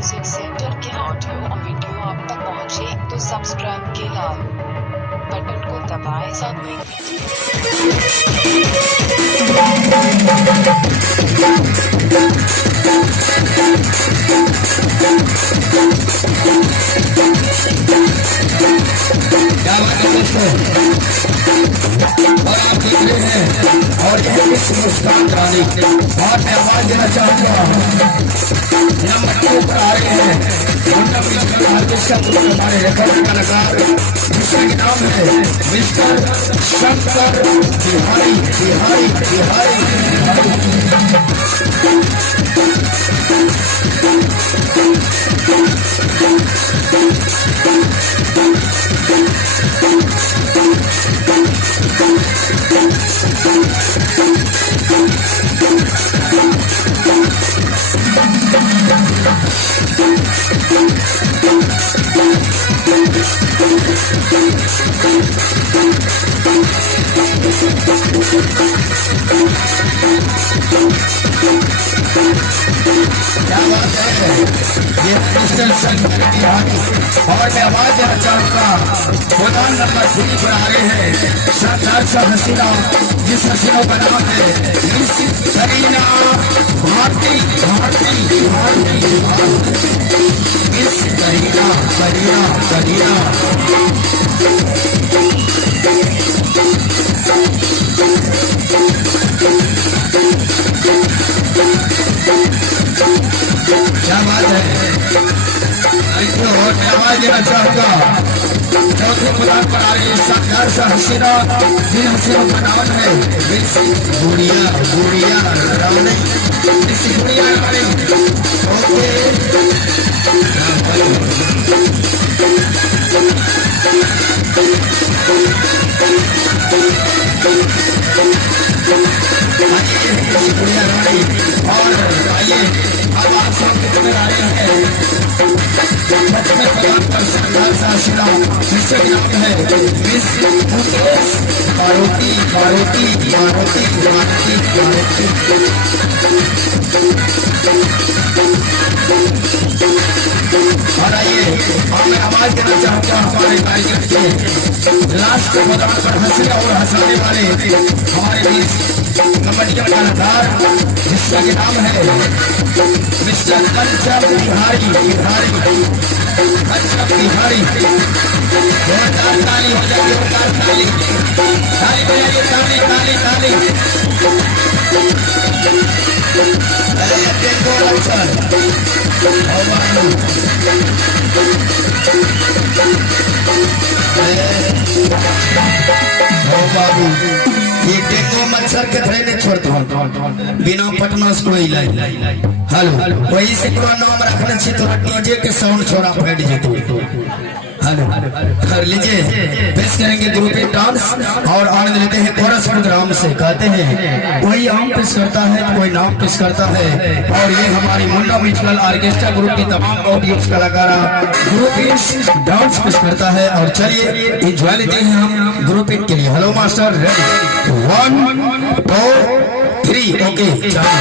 Music centre के audio और video आप तक पहुंचे तो सब्सक्राइब के लाल बटन को दबाएं। साथ में क्या बात है दोस्तों, और आप देख रहे हैं और यह विश्व मुस्कान रानी और मैं आवाज देना चाहूंगा। नंबर 2 पर आ रहे हैं हमारे रिकॉर्ड कलाकार जिसका नाम है मिस्टर शंकर बिहारी बिहारी बिहारी। क्या बात है, ये मिस्टर शंकर बिहारी और मैं आवाज देना चाहूंगा। गोदान नंबर 3 पर आ रहे हैं शानदार सा हसीना, जिस हसीनों का नाम है मिस करीना भारती भारती भारती मिस करीना करीना करीना। क्या बात है, और मैं आवाज देना चाहूंगा। चौथे खुदान पर आ रही है शानदार सा हसीना, जिन हसीनों का नाम है मिस गुड़िया गुड़िया रावणी मिस गुड़िया रावणी। ओके गुड़िया रावणी। और आइए अब आप सब कितने आ रहे हैं शानदार सा हसीना, जिसका नाम है मिस मुकेश मारुति मारुति मारुति मारुति मारुति। और आइए मैं आवाज देना चाहूंगा हमारे कार्यक्रम के लास्ट मैदान पर हंसने और हंसाने वाले हमारे बीच कबड्डी कलाकार जिसका नाम है मिस्टर कंचन बिहारी बिहारी कंचन बिहारी। जोरदार ताली हो जाए, जोरदार ताली ताली बजाइए, ताली ताली ताली। अरे देखो कंचन बाबू, ये डेंगू मच्छर के धरे नहीं छोड़ता हूँ बिना पटना से कोई लाई। हेलो, वही से पूरा नाम रखना चाहिए, तो डीजे के साउंड छोड़ा फैट जेतो। हेलो कर लीजिए, पेश करेंगे ग्रुप डांस और आनंद लेते हैं कोरस प्रोग्राम से। कहते हैं कोई आम पेश करता है तो कोई नाम पेश करता है, और ये हमारी मुंडा म्यूजिकल ऑर्केस्ट्रा ग्रुप की तमाम ऑडियो कलाकार ग्रुप डांस पेश करता है। और चलिए एंजॉय लेते हैं हम ग्रुप के लिए। हेलो मास्टर, रेडी 1 2 3 ओके चलिए।